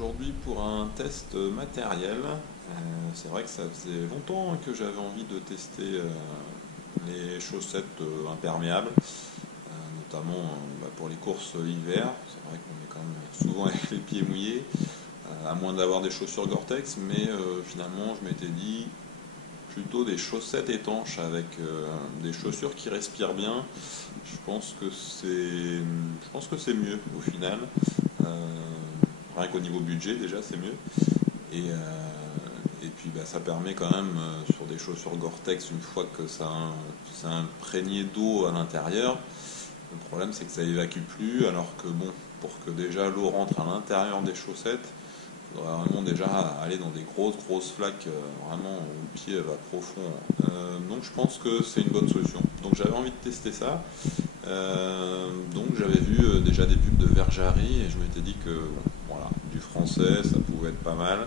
aujourd'hui pour un test matériel. C'est vrai que ça faisait longtemps que j'avais envie de tester les chaussettes imperméables, notamment pour les courses hiver. C'est vrai qu'on est quand même souvent avec les pieds mouillés, à moins d'avoir des chaussures Gore-Tex, mais finalement je m'étais dit plutôt des chaussettes étanches avec des chaussures qui respirent bien. Je pense que c'est mieux au final. Rien qu'au niveau budget déjà c'est mieux. Et puis ça permet quand même sur des chaussures Gore-Tex, une fois que ça a imprégné d'eau à l'intérieur, le problème c'est que ça évacue plus, alors que bon, pour que déjà l'eau rentre à l'intérieur des chaussettes, il faudrait vraiment déjà aller dans des grosses flaques, vraiment où le pied va profond. Donc je pense que c'est une bonne solution. Donc j'avais envie de tester ça. Donc j'avais vu déjà des pubs de Verjari et je m'étais dit que bon, voilà, du français ça pouvait être pas mal.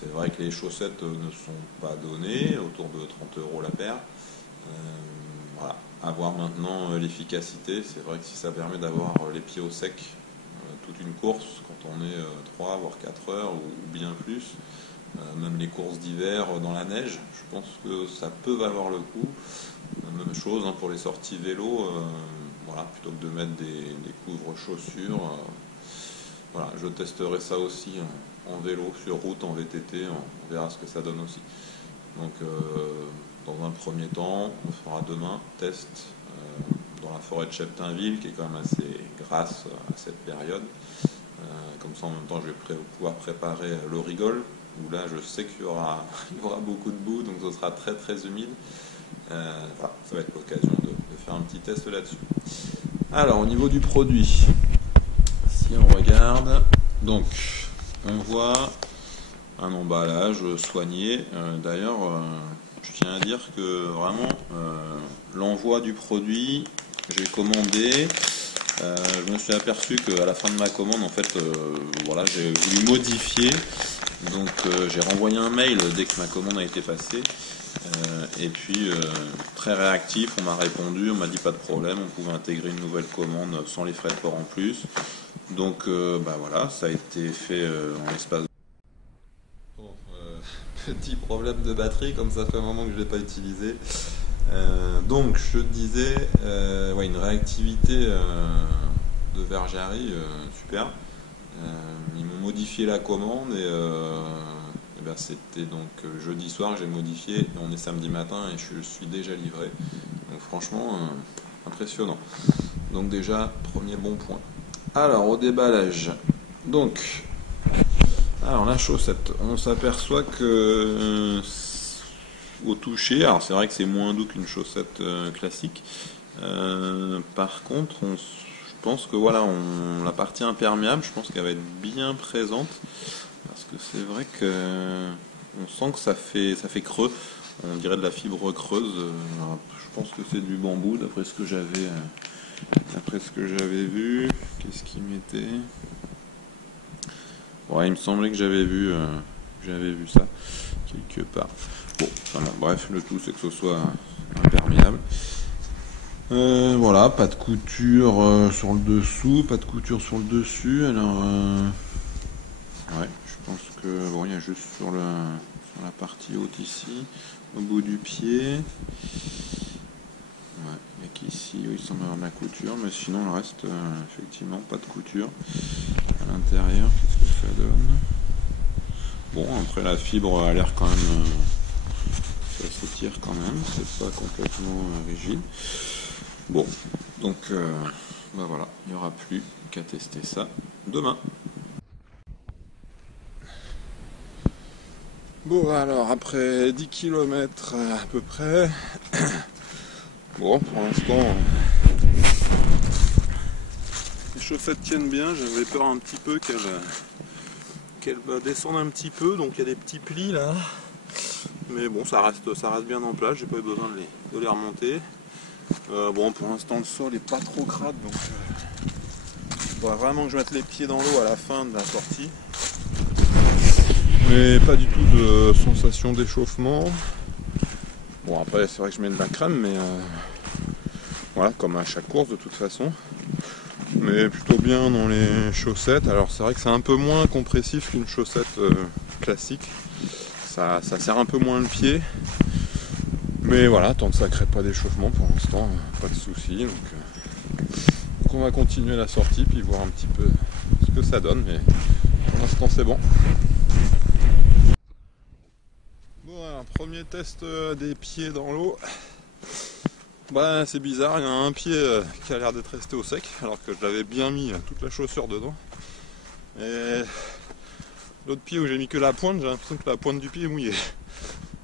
C'est vrai que les chaussettes ne sont pas données, autour de 30 € la paire. Voilà. À voir maintenant l'efficacité. C'est vrai que si ça permet d'avoir les pieds au sec toute une course, quand on est 3 voire 4 heures ou bien plus, même les courses d'hiver dans la neige, je pense que ça peut valoir le coup. Même chose pour les sorties vélo, voilà, plutôt que de mettre des couvre-chaussures. Voilà, je testerai ça aussi en vélo, sur route, en VTT, on verra ce que ça donne aussi. Donc dans un premier temps, on fera demain test dans la forêt de Cheptainville, qui est quand même assez grasse à cette période. Comme ça en même temps je vais pouvoir préparer le rigole, où là je sais qu'il y aura beaucoup de boue, donc ce sera très humide. Voilà, ça va être l'occasion de faire un petit test là-dessus. Alors au niveau du produit, si on regarde, donc on voit un emballage soigné. D'ailleurs, je tiens à dire que vraiment l'envoi du produit, j'ai commandé. Je me suis aperçu qu'à la fin de ma commande, en fait, voilà, j'ai voulu modifier. Donc j'ai renvoyé un mail dès que ma commande a été passée. Et puis très réactif, on m'a répondu, on m'a dit pas de problème, on pouvait intégrer une nouvelle commande sans les frais de port en plus. Donc voilà, ça a été fait en l'espace. Bon, petit problème de batterie, comme ça fait un moment que je ne l'ai pas utilisé. Donc je te disais, ouais, une réactivité de Verjari, super. Ils m'ont modifié la commande et c'était donc jeudi soir que j'ai modifié, et on est samedi matin et je suis déjà livré. Donc franchement, impressionnant. Donc déjà, premier bon point. Alors au déballage, donc, alors la chaussette, on s'aperçoit que au toucher, alors c'est vrai que c'est moins doux qu'une chaussette classique. Par contre, je pense que voilà, la partie imperméable, je pense qu'elle va être bien présente, parce que c'est vrai que on sent que ça fait creux. On dirait de la fibre creuse. Alors, je pense que c'est du bambou, d'après ce que j'avais vu. Qu'est-ce qu'il mettait? Ouais, il me semblait que j'avais vu ça quelque part. Bon, enfin, bref, le tout c'est que ce soit imperméable. Voilà, pas de couture sur le dessous, pas de couture sur le dessus. Alors, ouais, je pense que bon, il y a juste sur la partie haute ici, au bout du pied. Ouais, et qu'ici, il semble avoir de la couture, mais sinon le reste, effectivement, pas de couture. À l'intérieur, qu'est-ce que ça donne? Bon, après la fibre a l'air quand même, ça s'étire quand même, c'est pas complètement rigide. Bon, donc voilà, il n'y aura plus qu'à tester ça demain. Bon, alors après 10 km à peu près, bon, pour l'instant, les chaussettes tiennent bien. J'avais peur un petit peu qu'elles descendent un petit peu, donc il y a des petits plis là. Mais bon, ça reste bien en place, j'ai pas eu besoin de les remonter. Bon, pour l'instant le sol est pas trop crade, donc il faudra vraiment que je mette les pieds dans l'eau à la fin de la sortie. Mais pas du tout de sensation d'échauffement. Bon, après c'est vrai que je mets de la crème, mais voilà, comme à chaque course de toute façon. mais plutôt bien dans les chaussettes. Alors c'est vrai que c'est un peu moins compressif qu'une chaussette classique, ça serre un peu moins le pied, mais voilà, tant que ça crée pas d'échauffement pour l'instant, pas de soucis. Donc on va continuer la sortie puis voir un petit peu ce que ça donne, mais pour l'instant c'est bon. Bon, alors premier test des pieds dans l'eau. Bah c'est bizarre, il y a un pied qui a l'air d'être resté au sec alors que je l'avais bien mis toute la chaussure dedans. Et l'autre pied où j'ai mis que la pointe, j'ai l'impression que la pointe du pied est mouillée.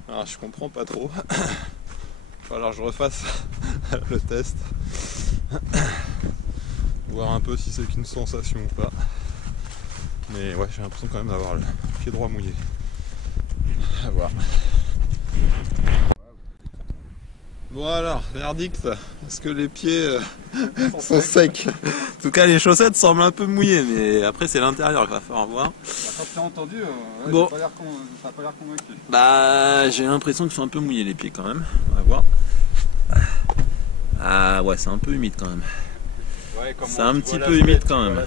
Alors je comprends pas trop. Il va falloir que je refasse le test. Voir un peu si c'est qu'une sensation ou pas. Mais ouais, j'ai l'impression quand même d'avoir le pied droit mouillé. À voir. Bon alors, verdict, est-ce que les pieds sont secs? En tout cas les chaussettes semblent un peu mouillées, mais après c'est l'intérieur qu'il va falloir voir. Quand tu l'as entendu, bon. ça n'a pas l'air convaincu. Bah j'ai l'impression qu'ils sont un peu mouillés les pieds quand même, on va voir. Ah ouais, c'est un peu humide quand même. Ouais, c'est un petit peu humide quand même.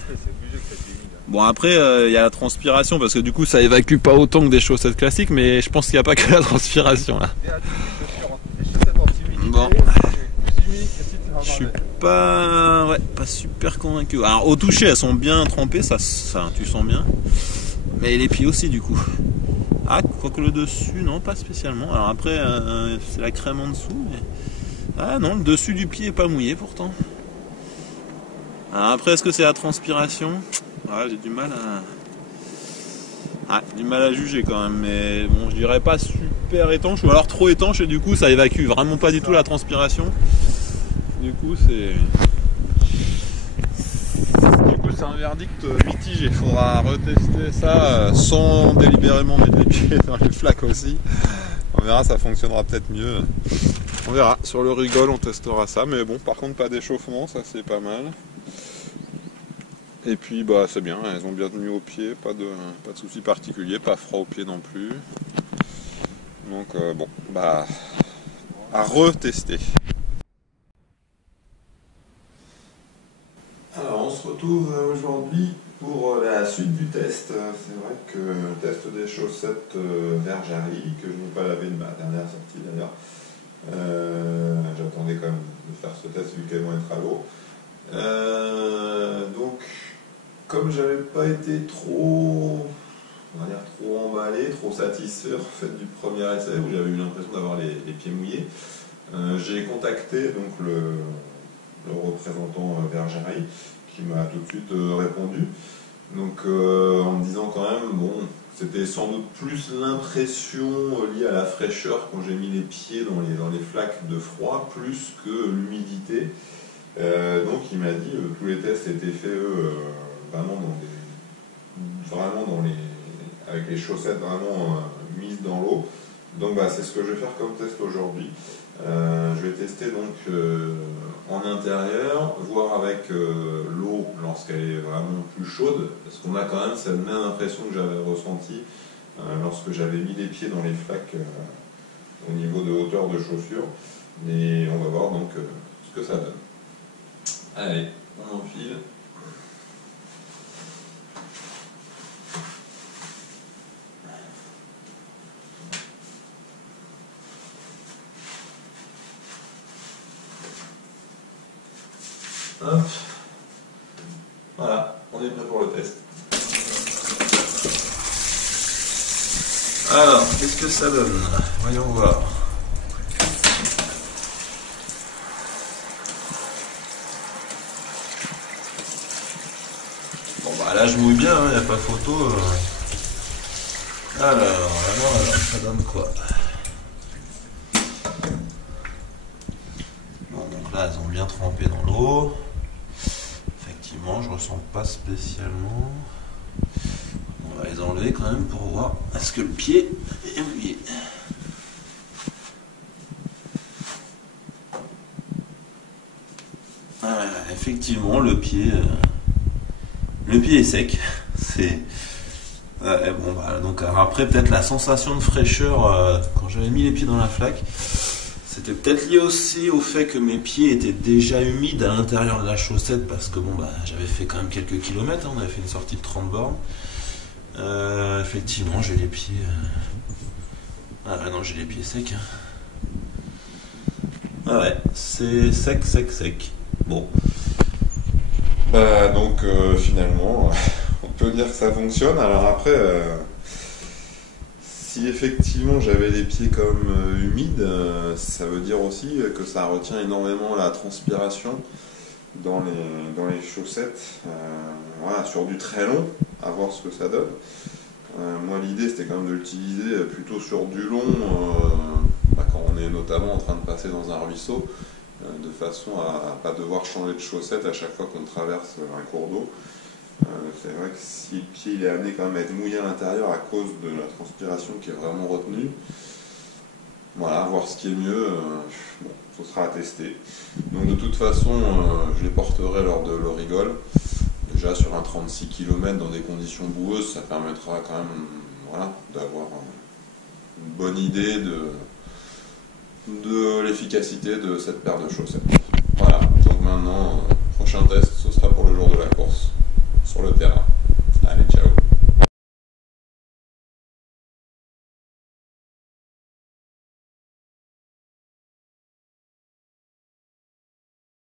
Bon après il y a la transpiration parce que du coup ça évacue pas autant que des chaussettes classiques, mais je pense qu'il n'y a pas que la transpiration là. Bon, je suis pas super convaincu. Alors au toucher elles sont bien trempées, ça tu sens bien. Mais les pieds aussi du coup. Ah, quoique le dessus, non, pas spécialement. Alors après c'est la crème en dessous. Mais... ah non, le dessus du pied est pas mouillé pourtant. Alors après est-ce que c'est la transpiration? Ouais, j'ai du mal à juger quand même, mais bon, je dirais pas super étanche ou alors trop étanche et du coup ça évacue vraiment pas du tout la transpiration. Du coup c'est un verdict mitigé. Il faudra retester ça sans délibérément mettre les pieds dans les flaques aussi. On verra, ça fonctionnera peut-être mieux. On verra, sur le rigole on testera ça, mais bon, par contre pas d'échauffement, ça c'est pas mal. Et puis bah c'est bien, elles ont bien tenu aux pieds, pas de soucis particuliers, pas froid aux pieds non plus. Donc bon, bah à retester. Alors on se retrouve aujourd'hui pour la suite du test. C'est vrai que le test des chaussettes Verjari, que je n'ai pas lavé de ma dernière sortie d'ailleurs. J'attendais quand même de faire ce test vu qu'elles vont être à l'eau. Donc comme j'avais pas été trop emballé, trop satisfait en fait, du premier essai où j'avais eu l'impression d'avoir les pieds mouillés, j'ai contacté donc le représentant Verjari qui m'a tout de suite répondu. Donc en me disant quand même, bon, c'était sans doute plus l'impression liée à la fraîcheur quand j'ai mis les pieds dans les flaques de froid, plus que l'humidité. Donc il m'a dit tous les tests étaient faits avec les chaussettes vraiment mises dans l'eau. Donc bah, c'est ce que je vais faire comme test aujourd'hui. Je vais tester donc en intérieur, voir avec l'eau lorsqu'elle est vraiment plus chaude, parce qu'on a quand même cette même impression que j'avais ressentie lorsque j'avais mis les pieds dans les flaques au niveau de hauteur de chaussure. Et on va voir donc ce que ça donne. Allez, on enfile. Hop. Voilà, on est prêt pour le test. Alors, qu'est-ce que ça donne? Voyons voir. Bon bah là je mouille bien, il n'y a pas photo. Alors, ça donne quoi? Bon, donc là elles ont bien trempé dans l'eau. Effectivement, je ressens pas spécialement. On va les enlever quand même pour voir est-ce que le pied est mouillé. Effectivement, le pied est sec. C'est bon, bah, donc après peut-être la sensation de fraîcheur quand j'avais mis les pieds dans la flaque, C'était peut-être lié aussi au fait que mes pieds étaient déjà humides à l'intérieur de la chaussette parce que bon bah j'avais fait quand même quelques kilomètres, hein, on avait fait une sortie de 30 bornes. Effectivement j'ai les pieds. Ah ouais, non, j'ai les pieds secs. Hein. Ah ouais, c'est sec. Bon. Bah donc finalement, on peut dire que ça fonctionne. Alors après, si effectivement j'avais les pieds comme humides, ça veut dire aussi que ça retient énormément la transpiration dans les chaussettes. Voilà, sur du très long, à voir ce que ça donne. Moi l'idée c'était quand même de l'utiliser plutôt sur du long, quand on est notamment en train de passer dans un ruisseau, de façon à pas devoir changer de chaussettes à chaque fois qu'on traverse un cours d'eau. C'est vrai que si le pied il est amené quand même à être mouillé à l'intérieur à cause de la transpiration qui est vraiment retenue, voilà, voir ce qui est mieux, bon, ce sera à tester. Donc de toute façon, je les porterai lors de l'Origol. Déjà sur un 36 km dans des conditions boueuses, ça permettra quand même, voilà, d'avoir une bonne idée de l'efficacité de cette paire de chaussettes. Voilà, donc maintenant, prochain test, ce sera pour le jour de la course, sur le terrain.